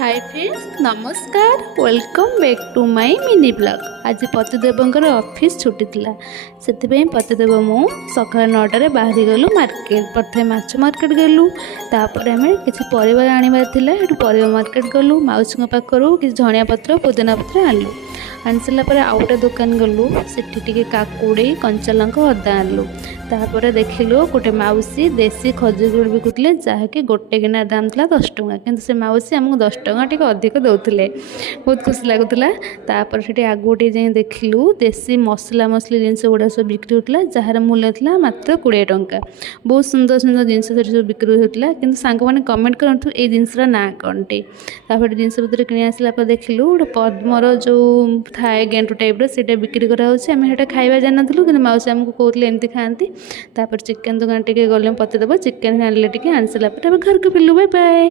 हाय friends नमस्कार welcome back to my mini blog. आज पतिदेवंकर ऑफिस छुट्टी थिला से पतिदेव मु सका 9टार बाहरी गलु मार्केट। प्रथम माछ मार्केट गलु तापर आम किसी परिवार आनिबार थिला एठु परिवा मार्केट गलु माउसी पाखरु किसी धनिया पत्र पुदीना पत्र आनलु। आनी सारा आउ गोटे दुकान गलु से काकुड़ी कंचा लंका अदा आनलु। तापर देखिलु गोटे माउसी देसी खजूर बिकुले जहाँकि गोटे गिना दाम था 10 टंका किंतु से माउसी आमको 10 टंका टी अधिक दौले बहुत खुशी लगुला। तापर से आगू जाए देखिलु देसी मसला मसली जिनस गुड़ा सब बिक्री होता जार मूल्य था मात्र 20 टंका। बहुत सुंदर सुंदर जिनस सब बिक्री होता कि सांग मैंने कमेंट करूँ ये जिनसर ना कौन टे। जिनस पत्र कि आसला देखिलु गोटे पद्मर जो थाए गेंटू टाइप से बिक्री कराऊे खाଇବା जानूँ कि माउसी आमको कहते एमती खाती। तापर चिकेन दुकान टे गले पतिदेव चिकेन आनले आनी सारा घर को पिलु। Bye bye.